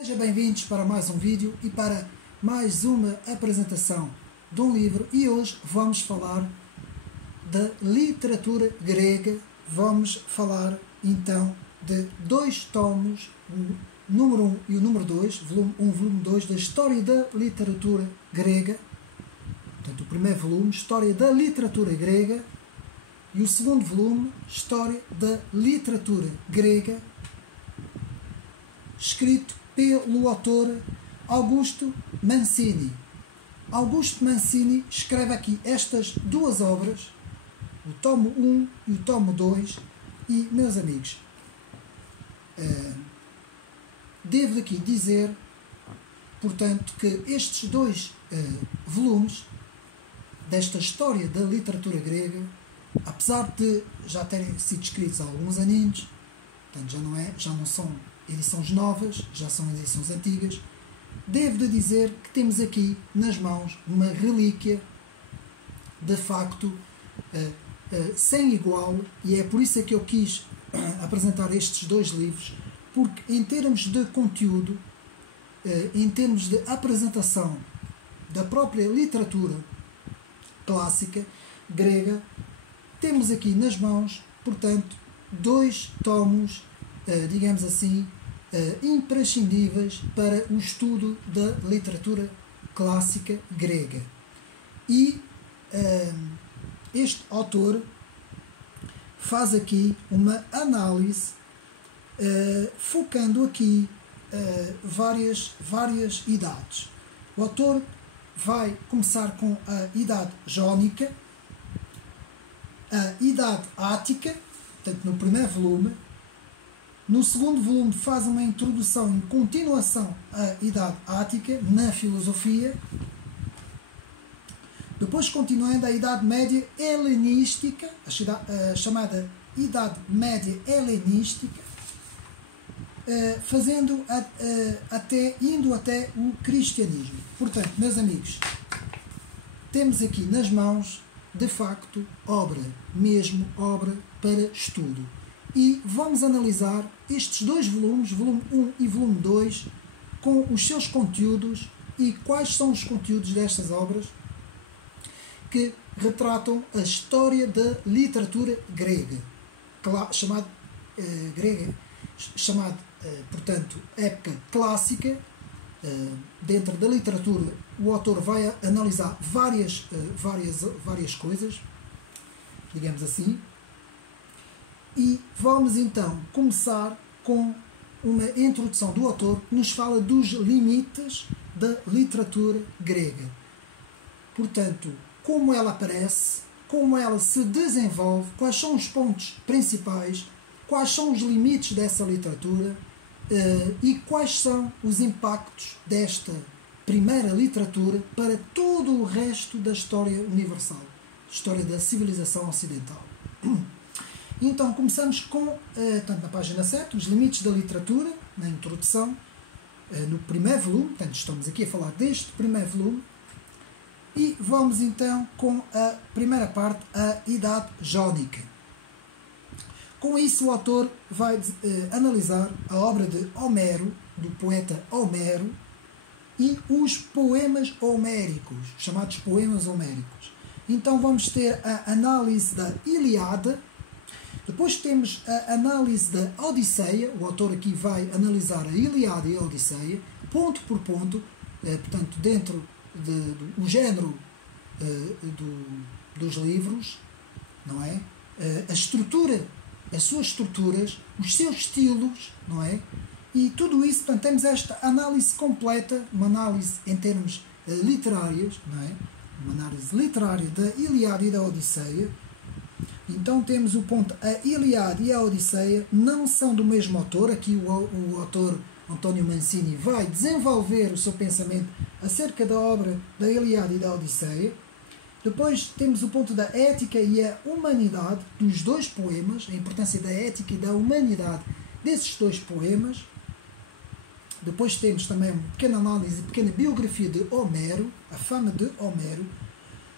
Sejam bem-vindos para mais um vídeo e para mais uma apresentação de um livro, e hoje vamos falar da literatura grega. Vamos falar então de dois tomos, o número 1 e o número 2, volume 1 e volume 2, da História da Literatura Grega. Portanto, o primeiro volume, História da Literatura Grega, e o segundo volume, História da Literatura Grega, escrito pelo autor Augusto Mancini. Augusto Mancini escreve aqui estas duas obras, o tomo 1 e o tomo 2, e, meus amigos, devo aqui dizer, portanto, que estes dois volumes desta História da Literatura Grega, apesar de já terem sido escritos há alguns aninhos, portanto já não são edições novas, já são edições antigas, devo de dizer que temos aqui nas mãos uma relíquia de facto sem igual, e é por isso que eu quis apresentar estes dois livros, porque em termos de conteúdo, em termos de apresentação da própria literatura clássica grega, temos aqui nas mãos, portanto, dois tomos, digamos assim, imprescindíveis para o estudo da literatura clássica grega. E este autor faz aqui uma análise focando aqui várias idades. O autor vai começar com a Idade Jónica, a Idade Ática, portanto no primeiro volume. No segundo volume faz uma introdução em continuação à Idade Ática na filosofia. Depois, continuando, a Idade Média Helenística, a chamada Idade Média Helenística, indo até o cristianismo. Portanto, meus amigos, temos aqui nas mãos, de facto, obra para estudo. E vamos analisar estes dois volumes, volume 1 e volume 2, com os seus conteúdos e quais são os conteúdos destas obras que retratam a história da literatura grega, chamada, portanto, época clássica. Dentro da literatura, o autor vai analisar várias coisas, digamos assim. E vamos então começar com uma introdução do autor que nos fala dos limites da literatura grega. Portanto, como ela aparece, como ela se desenvolve, quais são os pontos principais, quais são os limites dessa literatura e quais são os impactos desta primeira literatura para todo o resto da história universal, história da civilização ocidental. Então, começamos com, tanto na página 7, os limites da literatura, na introdução, no primeiro volume, portanto, estamos aqui a falar deste primeiro volume, e vamos então com a primeira parte, a Idade Jónica. Com isso, o autor vai analisar a obra de Homero, do poeta Homero, e os poemas homéricos, chamados poemas homéricos. Então, vamos ter a análise da Ilíada. Depois temos a análise da Odisseia. O autor aqui vai analisar a Ilíada e a Odisseia, ponto por ponto, portanto, dentro do género dos livros, não é? A estrutura, as suas estruturas, os seus estilos, não é? E tudo isso, portanto, temos esta análise completa, uma análise em termos literários, não é? Uma análise literária da Ilíada e da Odisseia. Então temos o ponto, a Ilíada e a Odisseia não são do mesmo autor. Aqui o autor António Mancini vai desenvolver o seu pensamento acerca da obra da Ilíada e da Odisseia. Depois temos o ponto da ética e a humanidade dos dois poemas, a importância da ética e da humanidade desses dois poemas. Depois temos também uma pequena análise, pequena biografia de Homero, a fama de Homero.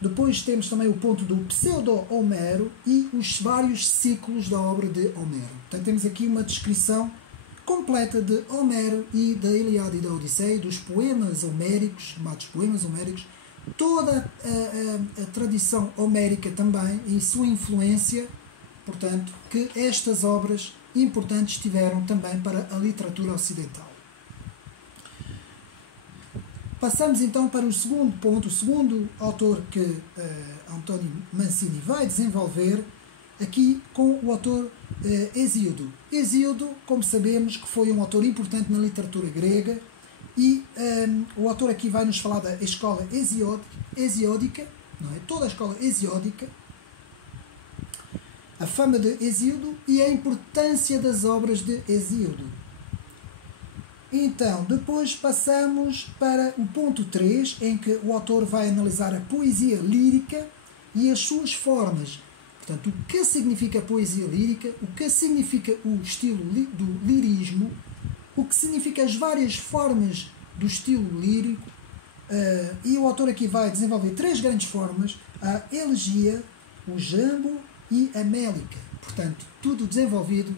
Depois temos também o ponto do pseudo-Homero e os vários ciclos da obra de Homero. Portanto, temos aqui uma descrição completa de Homero e da Ilíada e da Odisseia, dos poemas homéricos, chamados poemas homéricos, toda a tradição homérica também e sua influência, portanto, que estas obras importantes tiveram também para a literatura ocidental. Passamos então para o segundo ponto, o segundo autor que António Mancini vai desenvolver, aqui com o autor Hesíodo. Hesíodo, como sabemos, que foi um autor importante na literatura grega, e o autor aqui vai nos falar da escola hesiódica, não é? Toda a escola hesiódica, a fama de Hesíodo e a importância das obras de Hesíodo. Então, depois passamos para o ponto 3, em que o autor vai analisar a poesia lírica e as suas formas. Portanto, o que significa a poesia lírica, o que significa o estilo do lirismo, o que significa as várias formas do estilo lírico, e o autor aqui vai desenvolver 3 grandes formas: a elegia, o jambo e a mélica. Portanto, tudo desenvolvido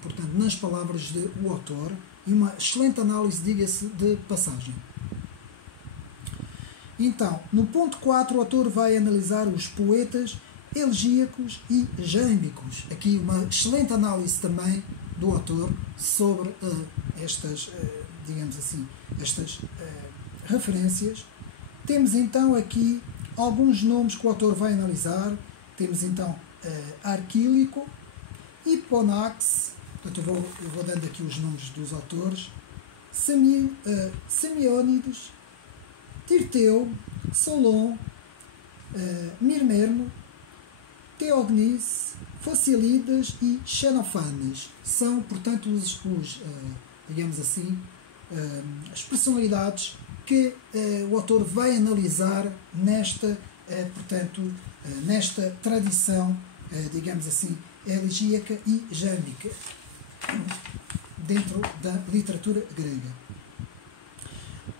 portanto, nas palavras do autor, e uma excelente análise, diga-se de passagem. Então, no ponto 4, o autor vai analisar os poetas elegíacos e jâmbicos. Aqui uma excelente análise também do autor sobre estas, digamos assim, estas referências. Temos então aqui alguns nomes que o autor vai analisar. Temos então Arquílico, Hiponax, portanto eu vou dando aqui os nomes dos autores, Semiônides, Tirteu, Solon, Mirmerno, Teognis, Facilidas e Xenofanes. São, portanto, digamos assim, as personalidades que o autor vai analisar nesta, portanto, nesta tradição, digamos assim, elegíaca e jâmbica, dentro da literatura grega.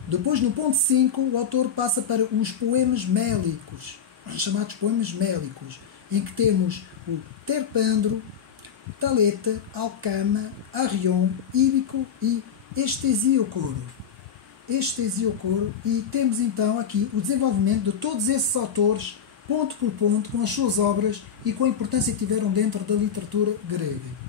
Depois, no ponto 5, o autor passa para os poemas mélicos, chamados poemas mélicos, em que temos o Terpandro, Taleta, Alcama, Arrion, Íbico e Estesiocoro. E temos então aqui o desenvolvimento de todos esses autores, ponto por ponto, com as suas obras e com a importância que tiveram dentro da literatura grega.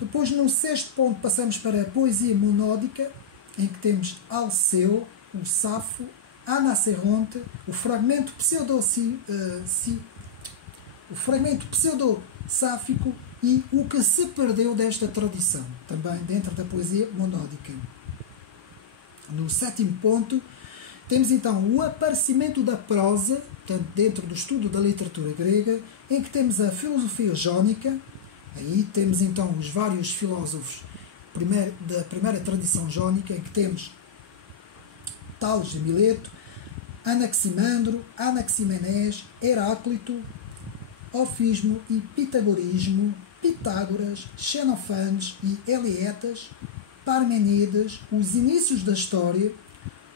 Depois, no 6º ponto, passamos para a poesia monódica, em que temos Alceu, o Safo, Anaceronte, o fragmento pseudo-sáfico e o que se perdeu desta tradição, também dentro da poesia monódica. No 7º ponto, temos então o aparecimento da prosa, portanto, dentro do estudo da literatura grega, em que temos a filosofia jónica. Aí temos então os vários filósofos da primeira tradição jónica, em que temos Tales de Mileto, Anaximandro, Anaximenés, Heráclito, Ofismo e Pitagorismo, Pitágoras, Xenofanes e Helietas, Parmenides, os inícios da história,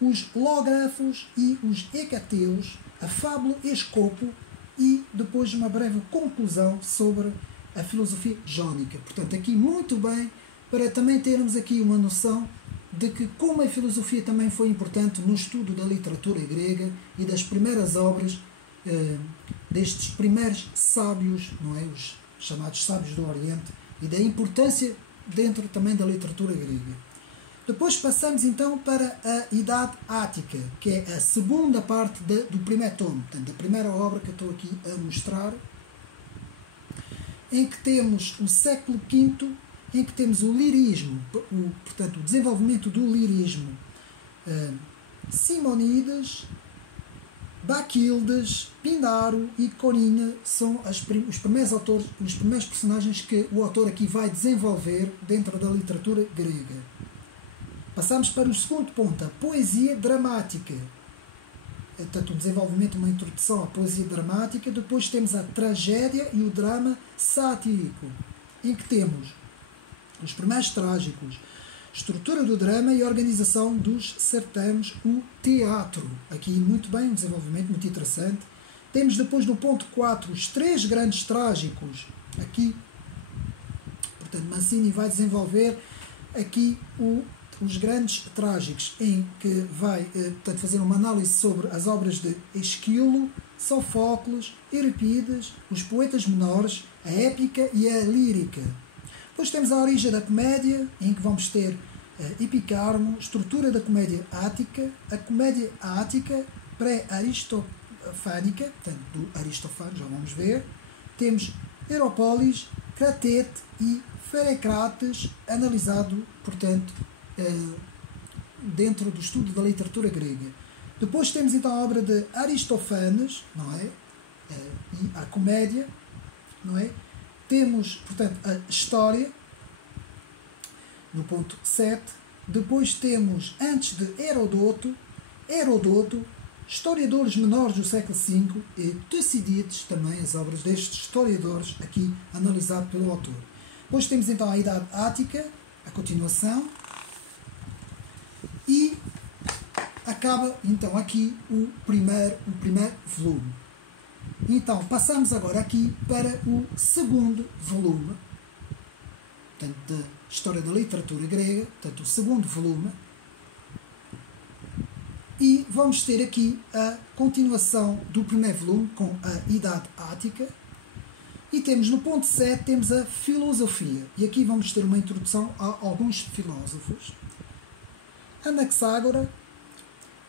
os Lógrafos e os Hecateus, a fábula Escopo e depois uma breve conclusão sobre a filosofia jónica. Portanto, aqui muito bem, para também termos aqui uma noção de que como a filosofia também foi importante no estudo da literatura grega e das primeiras obras destes primeiros sábios, não é? Os chamados sábios do Oriente, e da importância dentro também da literatura grega. Depois passamos então para a Idade Ática, que é a segunda parte do primeiro tomo, portanto, a primeira obra que eu estou aqui a mostrar, em que temos o século V, em que temos o lirismo, portanto, o desenvolvimento do lirismo. Simonides, Baquildes, Pindaro e Corinna são os primeiros autores, os primeiros personagens que o autor aqui vai desenvolver dentro da literatura grega. Passamos para o segundo ponto, a poesia dramática. Portanto, o desenvolvimento, uma introdução à poesia dramática. Depois temos a tragédia e o drama satírico, em que temos os primeiros trágicos, estrutura do drama e organização dos certames, o teatro. Aqui muito bem, um desenvolvimento muito interessante. Temos depois no ponto 4 os 3 grandes trágicos. Aqui, Portanto, Mancini vai desenvolver aqui os grandes trágicos, em que vai portanto, fazer uma análise sobre as obras de Esquilo, Sofócles, Eurípides, os poetas menores, a épica e a lírica. Depois temos a origem da comédia, em que vamos ter Epicarmo, estrutura da comédia ática, a comédia ática pré-aristofânica, portanto, do Aristofano, já vamos ver. Temos Herópolis, Cratete e Ferecrates, analisado, portanto, dentro do estudo da literatura grega. Depois temos então a obra de Aristófanes, não é? E a comédia, não é? Temos, portanto, a história, no ponto 7. Depois temos, antes de Herodoto, historiadores menores do século V e Tucídides, também as obras destes historiadores, aqui analisado pelo autor. Depois temos então a Idade Ática, a continuação, e acaba então aqui o primeiro volume. Então passamos agora aqui para o segundo volume, portanto, da História da Literatura Grega, portanto, o segundo volume, e vamos ter aqui a continuação do primeiro volume com a Idade Ática, e temos no ponto 7, temos a filosofia, e aqui vamos ter uma introdução a alguns filósofos: Anaxágora,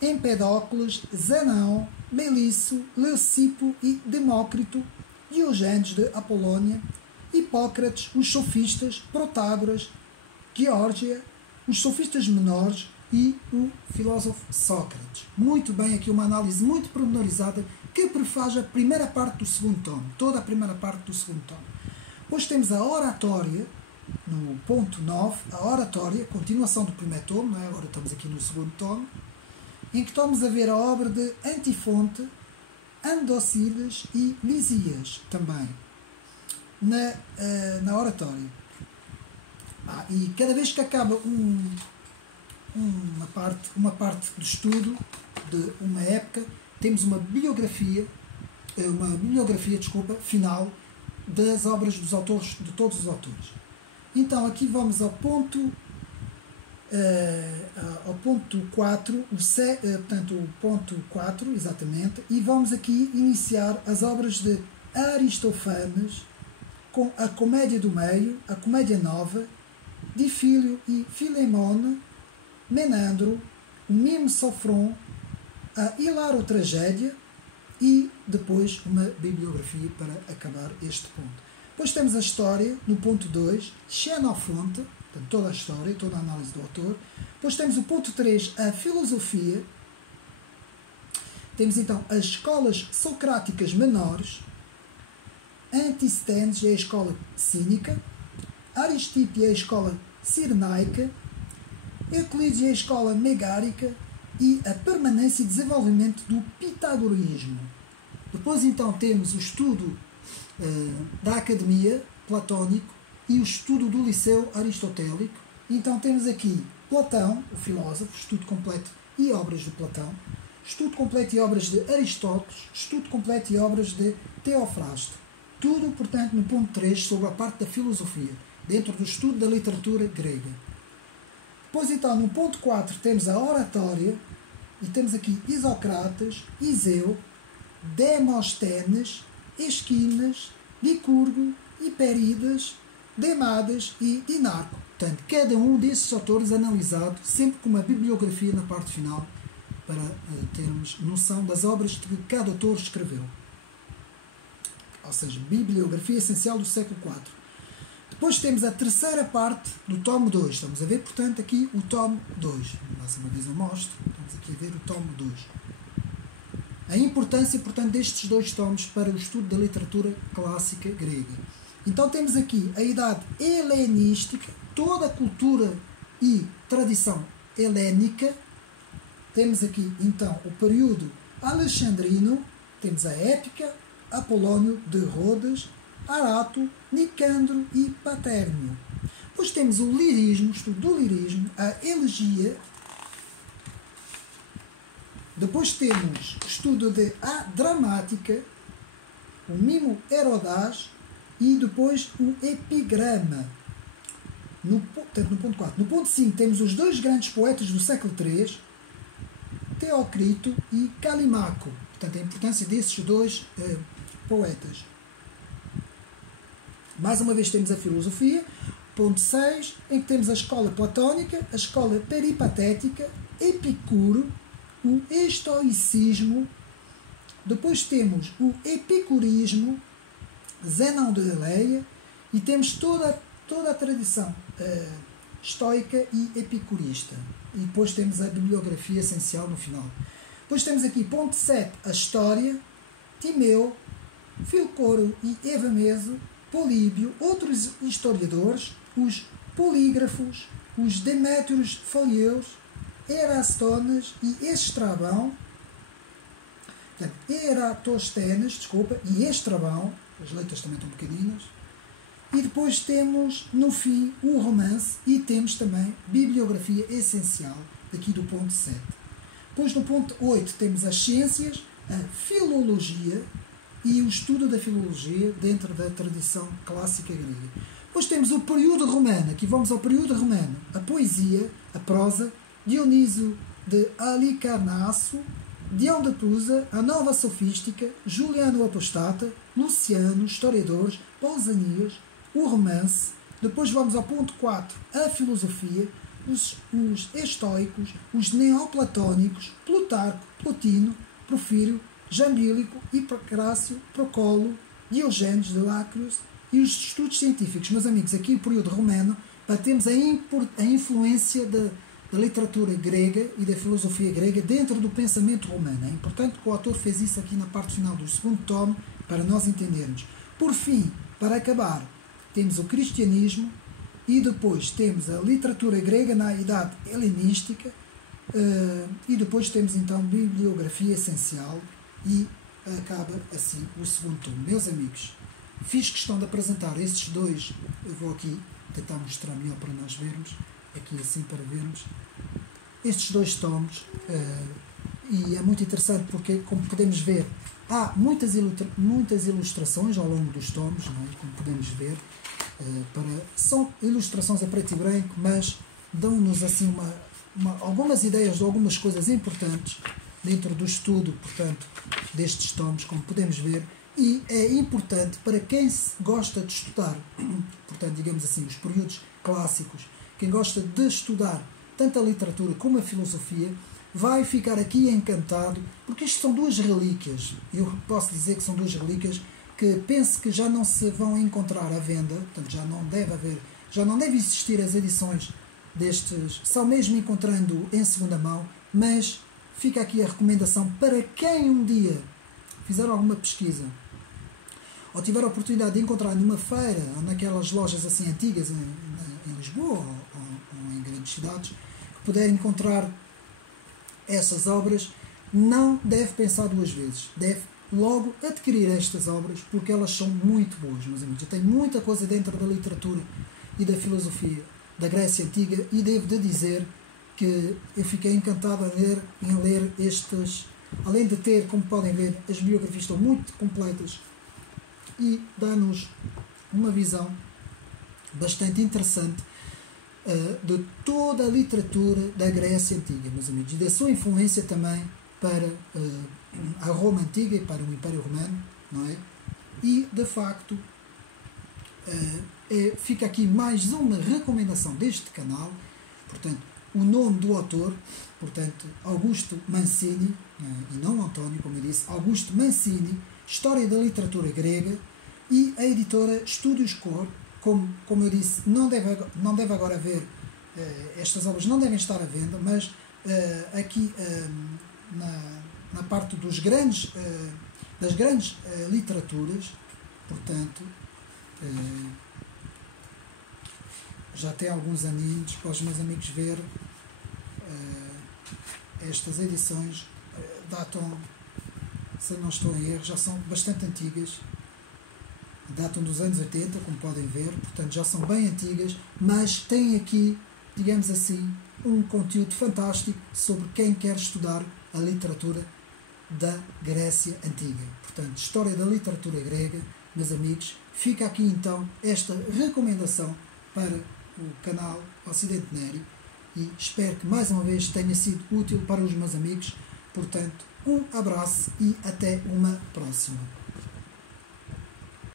Empedócles, Zenão, Melisso, Leucipo e Demócrito, Diogênes de Apolónia, Hipócrates, os sofistas, Protágoras, Geórgia, os sofistas menores e o filósofo Sócrates. Muito bem, aqui uma análise muito pormenorizada que prefaz a primeira parte do segundo tomo, toda a primeira parte do segundo tomo. Depois temos a oratória, no ponto 9, a oratória, continuação do primeiro tomo, não é? Agora estamos aqui no segundo tomo, em que estamos a ver a obra de Antifonte, Andocides e Lisias, também, na oratória. E cada vez que acaba uma parte do estudo de uma época, temos uma bibliografia final das obras dos autores, de todos os autores. Então aqui vamos ao ponto 4, portanto o ponto 4, exatamente, e vamos aqui iniciar as obras de Aristófanes, com a Comédia do Meio, a Comédia Nova, Difílio e Filemone, Menandro, o Mime Sofron, a Hilaro-Tragédia e depois uma bibliografia para acabar este ponto. Depois temos a história, no ponto 2, Xenofonte, portanto, toda a história, toda a análise do autor. Depois temos o ponto 3, a filosofia. Temos então as escolas socráticas menores, Antisthenes é a escola cínica, Aristipe é a escola cirenaica, Euclides é a escola megárica e a permanência e desenvolvimento do pitagorismo. Depois então temos o estudo da academia platónico e o estudo do liceu aristotélico. Então temos aqui Platão, o filósofo, estudo completo e obras de Platão, estudo completo e obras de Aristóteles, estudo completo e obras de Teofrasto. Tudo, portanto, no ponto 3, sobre a parte da filosofia, dentro do estudo da literatura grega. Depois, então, no ponto 4, temos a oratória, e temos aqui Isocrates, Iseu, Demóstenes, Esquines, Licurgo, Hiperides, Demades e Dinarco. Portanto, cada um desses autores analisado, sempre com uma bibliografia na parte final, para termos noção das obras que cada autor escreveu. Ou seja, bibliografia essencial do século IV. Depois temos a terceira parte do tomo 2. Estamos a ver, portanto, aqui o tomo 2. Mais uma vez eu mostro. Estamos aqui a ver o tomo 2. A importância, portanto, destes dois tomos para o estudo da literatura clássica grega. Então temos aqui a idade helenística, toda a cultura e tradição helénica. Temos aqui, então, o período alexandrino. Temos a épica, Apolónio de Rhodes, Arato, Nicandro e Patérmio. Depois temos o lirismo, o estudo do lirismo, a elegia. Depois temos o estudo de a dramática, o mimo Herodás e depois o epigrama. Portanto, no ponto 4. No ponto 5 temos os dois grandes poetas do século III, Teócrito e Calimaco. Portanto, a importância desses dois poetas. Mais uma vez temos a filosofia. Ponto 6, em que temos a escola platónica, a escola peripatética, Epicuro, o estoicismo. Depois temos o epicurismo, Zenão de Eleia, e temos toda a tradição estoica e epicurista. E depois temos a bibliografia essencial no final. Depois temos aqui, ponto 7, a história, Timeu, Filcoro e Evameso, Políbio, outros historiadores, os polígrafos, os Demétrios Faleus, Erastones e Estrabão, Eratosthenes, e Estrabão, as letras também estão pequeninas, e depois temos, no fim, o romance, e temos também bibliografia essencial, aqui do ponto 7. Depois, no ponto 8, temos as ciências, a filologia e o estudo da filologia dentro da tradição clássica grega. Depois temos o período romano, aqui vamos ao período romano, a poesia, a prosa, Dionísio de Halicarnasso, Dião de Prusa, a nova sofística, Juliano Apostata, Luciano, historiadores, Pausanias, o romance. Depois vamos ao ponto 4, a filosofia, os estoicos, os neoplatónicos, Plutarco, Plotino, Porfírio, Jambílico, Hipocrácio, Procolo, Diogênes de Lácrios e os estudos científicos. Meus amigos, aqui o período romano, temos a influência da literatura grega e da filosofia grega dentro do pensamento romano. É importante que o autor fez isso aqui na parte final do segundo tomo para nós entendermos. Por fim, para acabar, temos o cristianismo e depois temos a literatura grega na idade helenística e depois temos então bibliografia essencial e acaba assim o segundo tomo. Meus amigos, fiz questão de apresentar estes dois, eu vou aqui tentar mostrar melhor para nós vermos, aqui assim para vermos, estes dois tomos, e é muito interessante porque, como podemos ver, há muitas ilustrações ao longo dos tomos, não é? Como podemos ver, são ilustrações a preto e branco, mas dão-nos assim algumas ideias de algumas coisas importantes dentro do estudo, portanto, destes tomos, como podemos ver, e é importante para quem gosta de estudar, portanto, digamos assim, os períodos clássicos, quem gosta de estudar tanto a literatura como a filosofia, vai ficar aqui encantado, porque isto são duas relíquias. Eu posso dizer que são duas relíquias que penso que já não se vão encontrar à venda, portanto, já não deve existir as edições destes, só mesmo encontrando em segunda mão, mas fica aqui a recomendação para quem um dia fizer alguma pesquisa ou tiver a oportunidade de encontrar numa feira ou naquelas lojas assim antigas em Lisboa ou em grandes cidades, que puder encontrar essas obras, não deve pensar duas vezes, deve logo adquirir estas obras, porque elas são muito boas, meus amigos. Tem muita coisa dentro da literatura e da filosofia da Grécia Antiga, e devo de dizer que eu fiquei encantado em ler estes, além de ter, como podem ver, as biografias estão muito completas e dá-nos uma visão bastante interessante de toda a literatura da Grécia Antiga, meus amigos, e da sua influência também para a Roma Antiga e para o Império Romano, não é? E, de facto, fica aqui mais uma recomendação deste canal, portanto, o nome do autor, portanto, Augusto Mancini, e não António, como eu disse, Augusto Mancini, História da Literatura Grega, e a editora Estúdios Cor. Como eu disse, não deve agora haver, estas obras não devem estar à venda, mas aqui na parte das grandes literaturas, portanto, já tem alguns aninhos para os meus amigos ver. Estas edições datam, se não estou em erro, já são bastante antigas, datam dos anos 80, como podem ver, portanto já são bem antigas, mas têm aqui, digamos assim, um conteúdo fantástico sobre quem quer estudar a literatura da Grécia Antiga. Portanto, História da Literatura Grega, meus amigos, fica aqui então esta recomendação para o canal Ocidente Neri e espero que mais uma vez tenha sido útil para os meus amigos. Portanto, um abraço e até uma próxima.